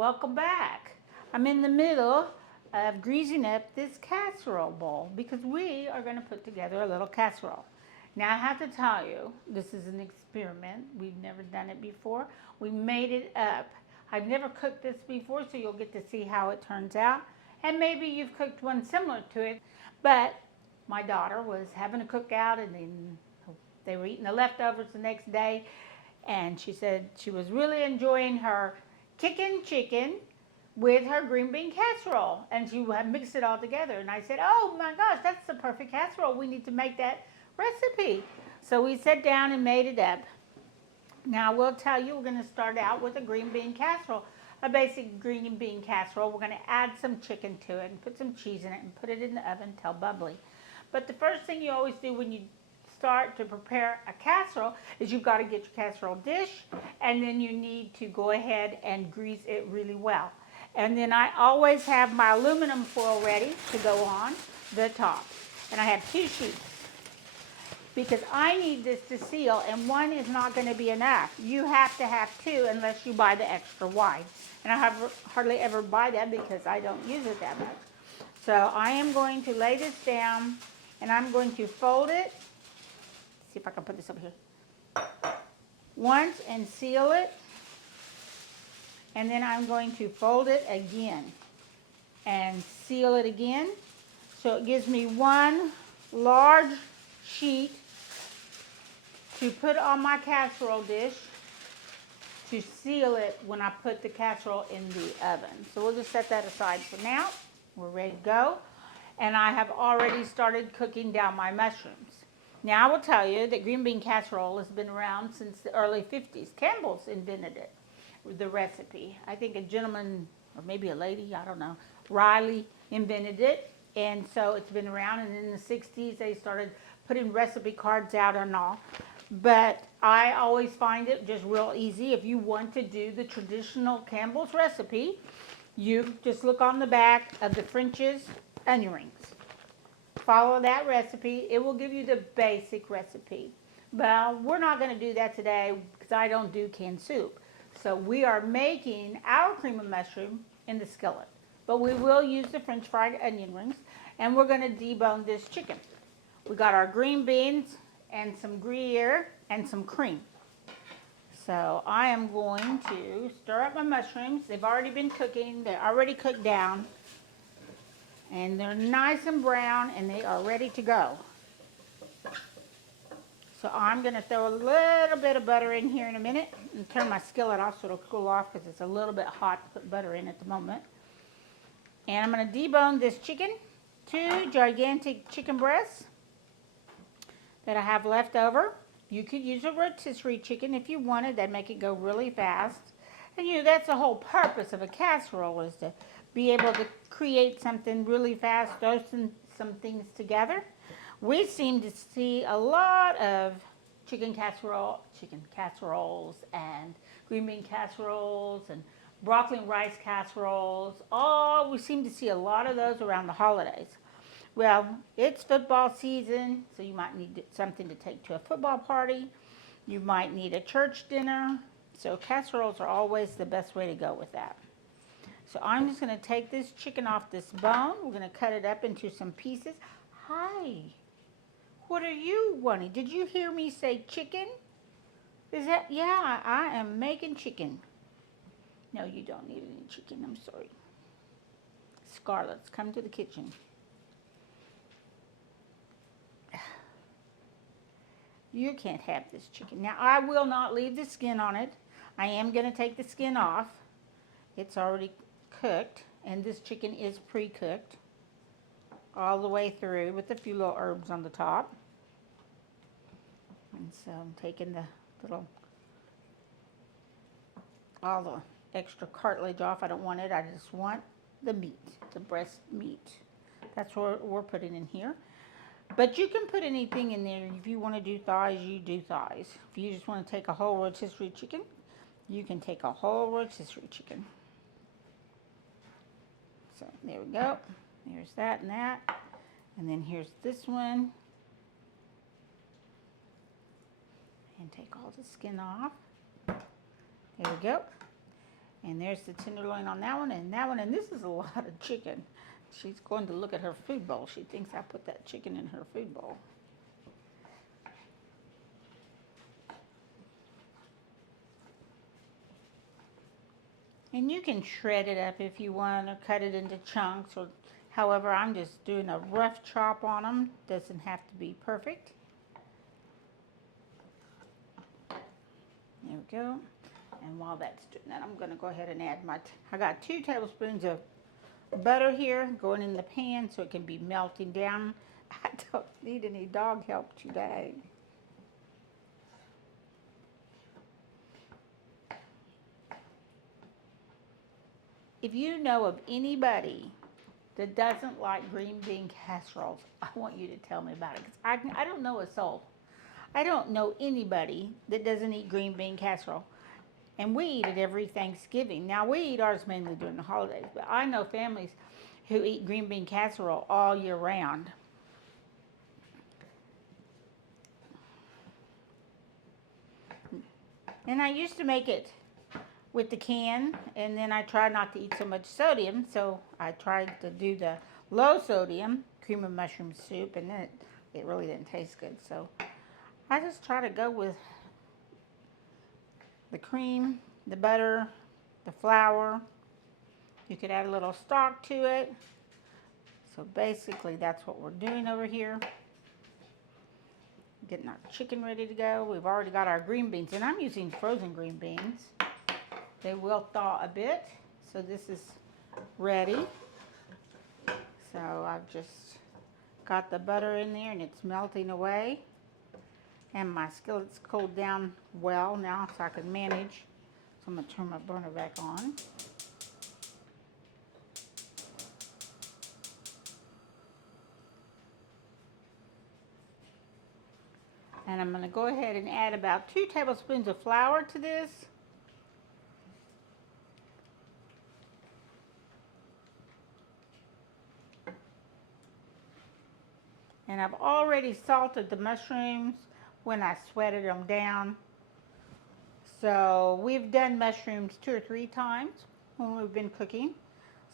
Welcome back. I'm in the middle of greasing up this casserole bowl because we are going to put together a little casserole. Now I have to tell you, this is an experiment. We've never done it before. We made it up. I've never cooked this before, so you'll get to see how it turns out. And maybe you've cooked one similar to it, but my daughter was having a cookout and then they were eating the leftovers the next day, and she said she was really enjoying her Kickin chicken with her green bean casserole, and she had mixed it all together. And I said, "Oh my gosh, that's the perfect casserole. We need to make that recipe." So we sat down and made it up. Now I will tell you, we're going to start out with a green bean casserole, a basic green bean casserole. We're going to add some chicken to it and put some cheese in it and put it in the oven till bubbly. But the first thing you always do when you start to prepare a casserole is you've got to get your casserole dish, and then you need to go ahead and grease it really well. And then I always have my aluminum foil ready to go on the top. And I have 2 sheets because I need this to seal, and one is not going to be enough. You have to have 2 unless you buy the extra wide. And I hardly ever buy that because I don't use it that much. So I am going to lay this down, and I'm going to fold it. See if I can put this over here. Once and seal it. And then I'm going to fold it again and seal it again. So it gives me one large sheet to put on my casserole dish to seal it when I put the casserole in the oven. So we'll just set that aside for now. We're ready to go. And I have already started cooking down my mushrooms. Now I will tell you that green bean casserole has been around since the early 50s. Campbell's invented it, the recipe. I think a gentleman, or maybe a lady, I don't know, Riley invented it. And so it's been around, and in the 60s they started putting recipe cards out and all. But I always find it just real easy. If you want to do the traditional Campbell's recipe, you just look on the back of the French's onion rings. Follow that recipe. It will give you the basic recipe. But we're not going to do that today because I don't do canned soup. So we are making our cream of mushroom in the skillet. But we will use the French fried onion rings, and we're going to debone this chicken. We got our green beans and some Gruyere and some cream. So I am going to stir up my mushrooms. They've already been cooking. They're already cooked down. And they're nice and brown, and they are ready to go. So I'm going to throw a little bit of butter in here in a minute and turn my skillet off so it'll cool off because it's a little bit hot to put butter in at the moment. And I'm going to debone this chicken, 2 gigantic chicken breasts that I have left over. You could use a rotisserie chicken if you wanted. That'd make it go really fast. And that's the whole purpose of a casserole, is to be able to create something really fast, throw some things together. We seem to see a lot of chicken casseroles and green bean casseroles and broccoli and rice casseroles. We seem to see a lot of those around the holidays. Well, it's football season, so you might need something to take to a football party. You might need a church dinner. So casseroles are always the best way to go with that. So I'm just going to take this chicken off this bone. We're going to cut it up into some pieces. Hi. What are you wanting? Did you hear me say chicken? Is that, yeah, I am making chicken. No, you don't need any chicken. I'm sorry. Scarlett's, come to the kitchen. You can't have this chicken. Now, I will not leave the skin on it. I am going to take the skin off. It's already cooked, and this chicken is pre-cooked all the way through with a few little herbs on the top. And so I'm taking all the extra cartilage off. I don't want it. I just want the meat, the breast meat. That's what we're putting in here. But you can put anything in there. If you want to do thighs, you do thighs. If you just want to take a whole rotisserie chicken, you can take a whole rotisserie chicken. So there we go. There's that and that. And then here's this one. And take all the skin off. There we go. And there's the tenderloin on that one and that one. And this is a lot of chicken. She's going to look at her food bowl. She thinks I put that chicken in her food bowl. And you can shred it up if you want or cut it into chunks. Or however, I'm just doing a rough chop on them. Doesn't have to be perfect. There we go. And while that's doing that, I'm going to go ahead and add I got 2 tablespoons of butter here going in the pan so it can be melting down. I don't need any dog help today. If you know of anybody that doesn't like green bean casseroles, I want you to tell me about it, because I don't know a soul. I don't know anybody that doesn't eat green bean casserole. And we eat it every Thanksgiving. Now, we eat ours mainly during the holidays, but I know families who eat green bean casserole all year round. And I used to make it with the can, and then I tried not to eat so much sodium, so I tried to do the low sodium cream of mushroom soup, and then it really didn't taste good. So I just try to go with the cream, the butter, the flour. You could add a little stock to it. So basically that's what we're doing over here. Getting our chicken ready to go. We've already got our green beans, and I'm using frozen green beans. They will thaw a bit, so this is ready. So I've just got the butter in there and it's melting away. And my skillet's cooled down well now so I can manage. So I'm going to turn my burner back on. And I'm going to go ahead and add about 2 tablespoons of flour to this. And I've already salted the mushrooms when I sweated them down. So we've done mushrooms 2 or 3 times when we've been cooking.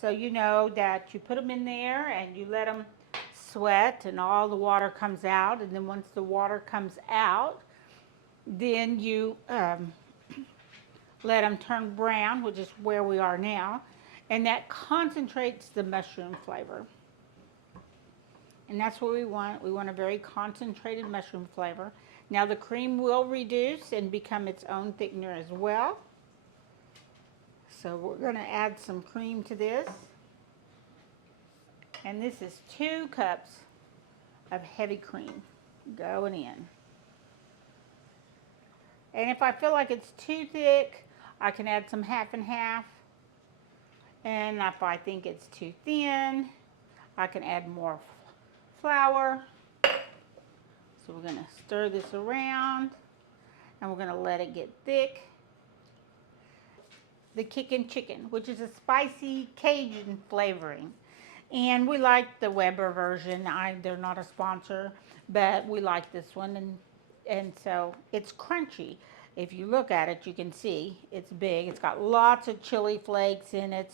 So you know that you put them in there and you let them sweat and all the water comes out. And then once the water comes out, then you let them turn brown, which is where we are now. And that concentrates the mushroom flavor. And that's what we want. We want a very concentrated mushroom flavor. Now the cream will reduce and become its own thickener as well. So we're going to add some cream to this. And this is 2 cups of heavy cream going in. And if I feel like it's too thick, I can add some half and half. And if I think it's too thin, I can add more flour. So we're going to stir this around and we're going to let it get thick. The Kickin chicken, which is a spicy Cajun flavoring. And we like the Weber version. They're not a sponsor, but we like this one. And so it's crunchy. If you look at it, you can see it's big. It's got lots of chili flakes in it,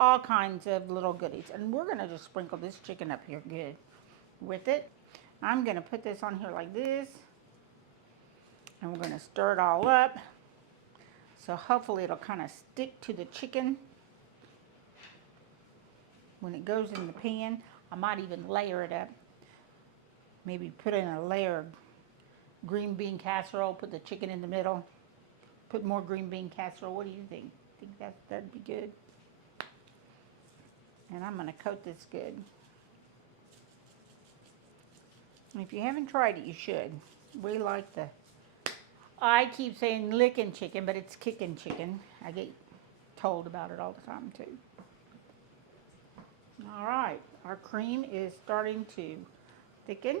all kinds of little goodies. And we're going to just sprinkle this chicken up here good with it. I'm going to put this on here like this, and we're going to stir it all up. So hopefully it'll kind of stick to the chicken when it goes in the pan. I might even layer it up. Maybe put in a layer of green bean casserole, put the chicken in the middle, put more green bean casserole. What do you think? Think that'd be good? And I'm going to coat this good. If you haven't tried it, you should. We like I keep saying licking chicken, but it's kicking chicken. I get told about it all the time too. All right, our cream is starting to thicken.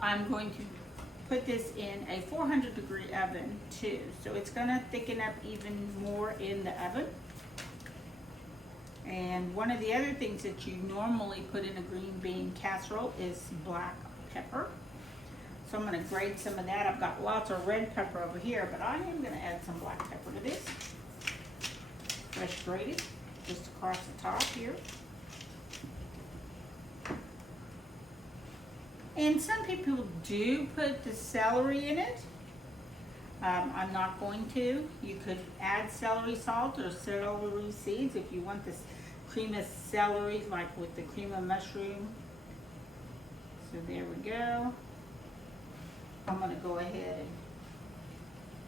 I'm going to put this in a 400-degree oven too, so it's going to thicken up even more in the oven. And one of the other things that you normally put in a green bean casserole is black pepper. So I'm going to grate some of that. I've got lots of red pepper over here, but I am going to add some black pepper to this. fresh grated just across the top here. And some people do put the celery in it. I'm not going to. You could add celery salt or celery seeds if you want this cream of celery, like with the cream of mushroom. So there we go. I'm going to go ahead and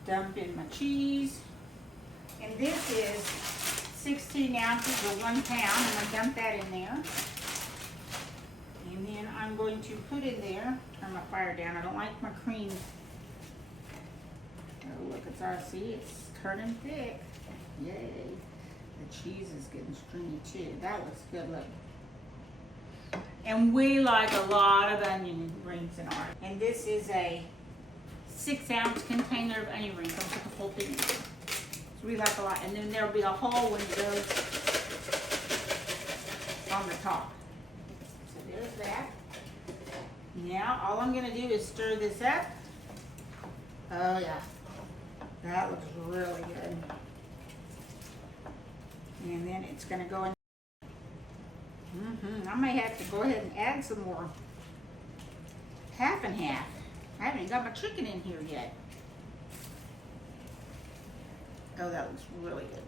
dump in my cheese. And this is 16 ounces or 1 pound. I'm going to dump that in there. And then I'm going to put in there, turn my fire down. I don't like my cream. Oh, look, it's our, see, it's turning thick. Yay. The cheese is getting stringy too. That looks good, look. And we like a lot of onion rings in ours. And this is a 6-ounce container of onion rings. I'll put the whole thing in there. So we like a lot. And then there'll be a hole when it goes on the top. So there's that. Now all I'm gonna do is stir this up. Oh yeah. That looks really good. And then it's going to go in. I may have to go ahead and add some more half and half. I haven't got my chicken in here yet. Oh, that looks really good.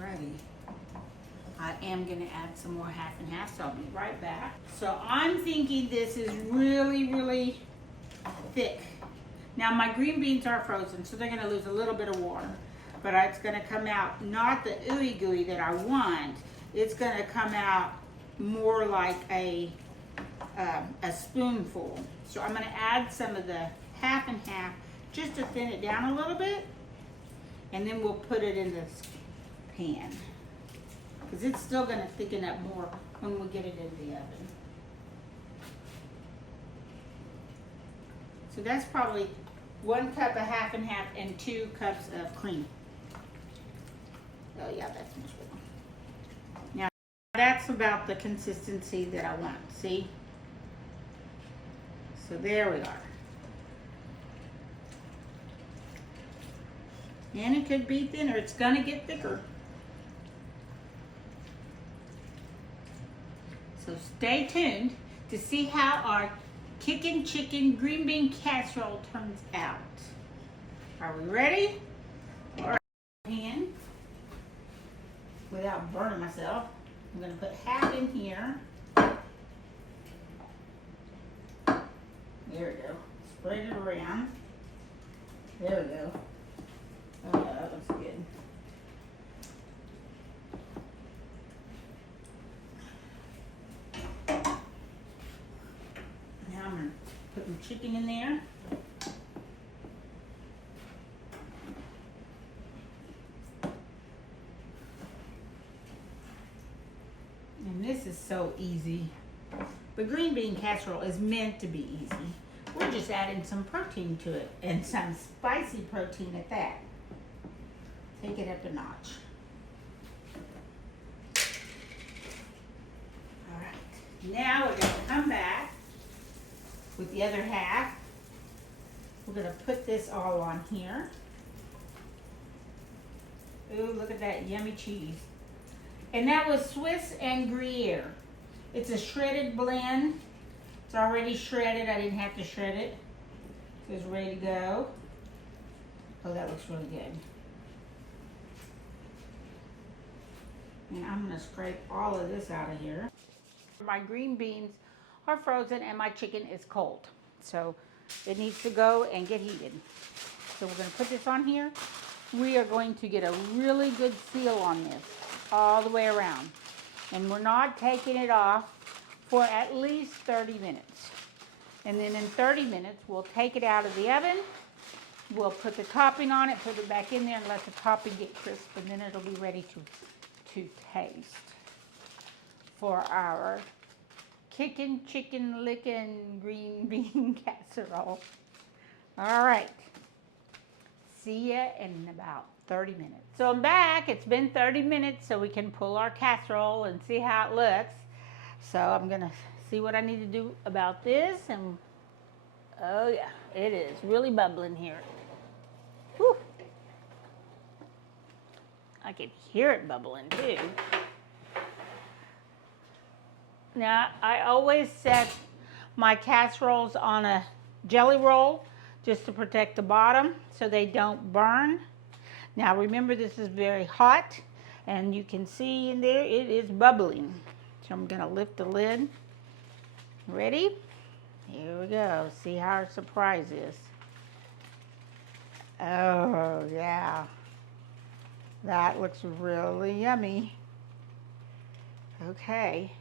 Alrighty. I am going to add some more half and half, so I'll be right back. So I'm thinking this is really, really thick. Now my green beans are frozen, so they're going to lose a little bit of water. But it's going to come out not the ooey gooey that I want. It's going to come out more like a spoonful. So I'm going to add some of the half and half just to thin it down a little bit. And then we'll put it in this pan. Because it's still going to thicken up more when we get it in the oven. So that's probably 1 cup of half and half and 2 cups of cream. Oh yeah, that's much better. Now that's about the consistency that I want, see? So there we are. And it could be thinner, it's gonna get thicker. So stay tuned to see how our Kickin chicken green bean casserole turns out. Are we ready? All right, pan. Without burning myself, I'm going to put half in here. There we go. Spread it around. There we go. Oh yeah, that looks good. Now I'm going to put my chicken in there. And this is so easy. The green bean casserole is meant to be easy. We're just adding some protein to it, and some spicy protein at that. Take it up a notch. All right, now we're going to come back with the other half. We're going to put this all on here. Ooh, look at that yummy cheese. And that was Swiss and Gruyere. It's a shredded blend. It's already shredded. I didn't have to shred it. So it's ready to go. Oh, that looks really good. And I'm going to scrape all of this out of here. My green beans are frozen and my chicken is cold. So it needs to go and get heated. So we're going to put this on here. We are going to get a really good seal on this all the way around. And we're not taking it off for at least 30 minutes. And then in 30 minutes, we'll take it out of the oven. We'll put the topping on it, put it back in there, and let the topping get crisp, and then it'll be ready to taste for our Kickin chicken lickin' green bean casserole. All right. See ya in about 30 minutes. So I'm back. It's been 30 minutes, so we can pull our casserole and see how it looks. So I'm gonna see what I need to do about this, and oh yeah, it is really bubbling here. Whew. I can hear it bubbling too. Now, I always set my casseroles on a jelly roll just to protect the bottom so they don't burn. Now, remember, this is very hot, and you can see in there it is bubbling. So I'm going to lift the lid. Ready? Here we go. See how our surprise is. Oh, yeah. That looks really yummy. Okay.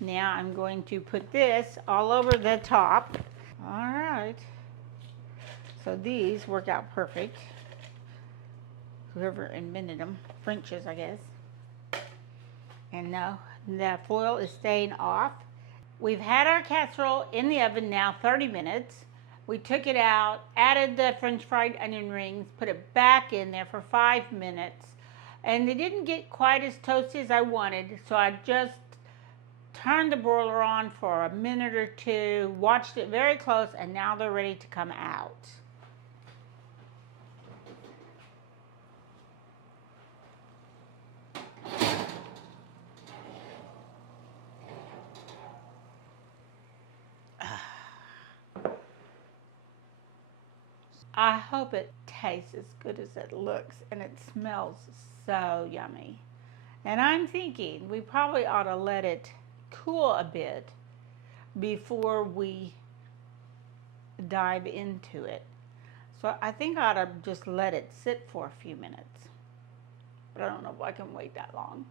Now I'm going to put this all over the top. All right. So these work out perfect. Whoever invented them, French's, I guess. And now the foil is staying off. We've had our casserole in the oven now 30 minutes. We took it out, added the French fried onion rings, put it back in there for 5 minutes. And they didn't get quite as toasty as I wanted, so I just turned the broiler on for a minute or two, watched it very close, and now they're ready to come out. I hope it tastes as good as it looks, and it smells so yummy. And I'm thinking we probably ought to let it cool a bit before we dive into it. So I think I ought to just let it sit for a few minutes. But I don't know if I can wait that long.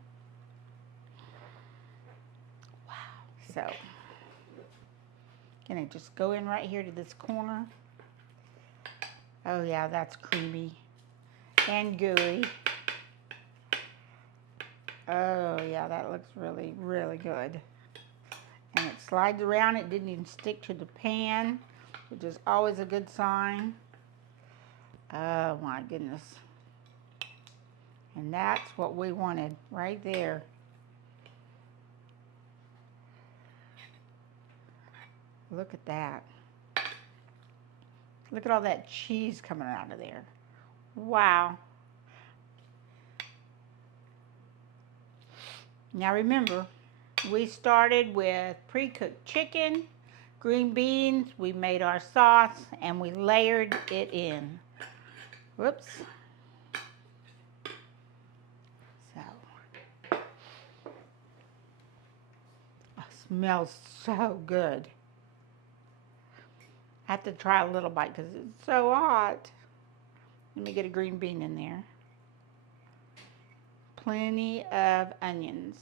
Wow. So, can I just go in right here to this corner? Oh yeah, that's creamy and gooey. Oh yeah, that looks really, really good. And it slides around. It didn't even stick to the pan, which is always a good sign. Oh my goodness. And that's what we wanted right there. Look at that. Look at all that cheese coming out of there. Wow. Now remember, we started with pre-cooked chicken, green beans, we made our sauce, and we layered it in. Whoops. So, it smells so good. I have to try a little bite because it's so hot. Let me get a green bean in there. Plenty of onions.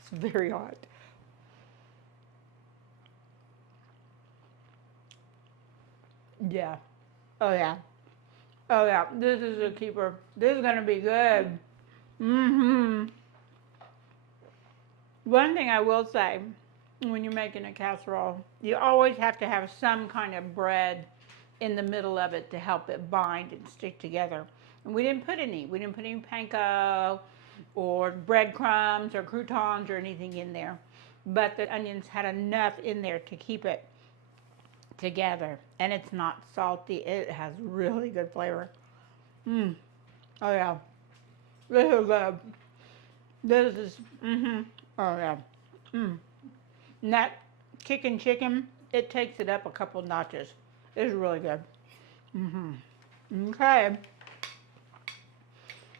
It's very hot. Yeah. Oh yeah. Oh yeah. This is a keeper. This is gonna be good. Mm-hmm. One thing I will say, when you're making a casserole, you always have to have some kind of bread in the middle of it to help it bind and stick together. And we didn't put any. We didn't put any panko or breadcrumbs or croutons or anything in there. But the onions had enough in there to keep it together. And it's not salty. It has really good flavor. Mmm. Oh yeah. This is good. This is, oh yeah. Mmm. And that Kickin chicken, it takes it up a couple notches. It's really good. Okay.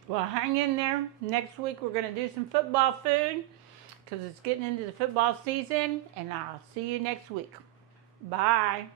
Well, hang in there. Next week we're going to do some football food because it's getting into the football season, and I'll see you next week. Bye.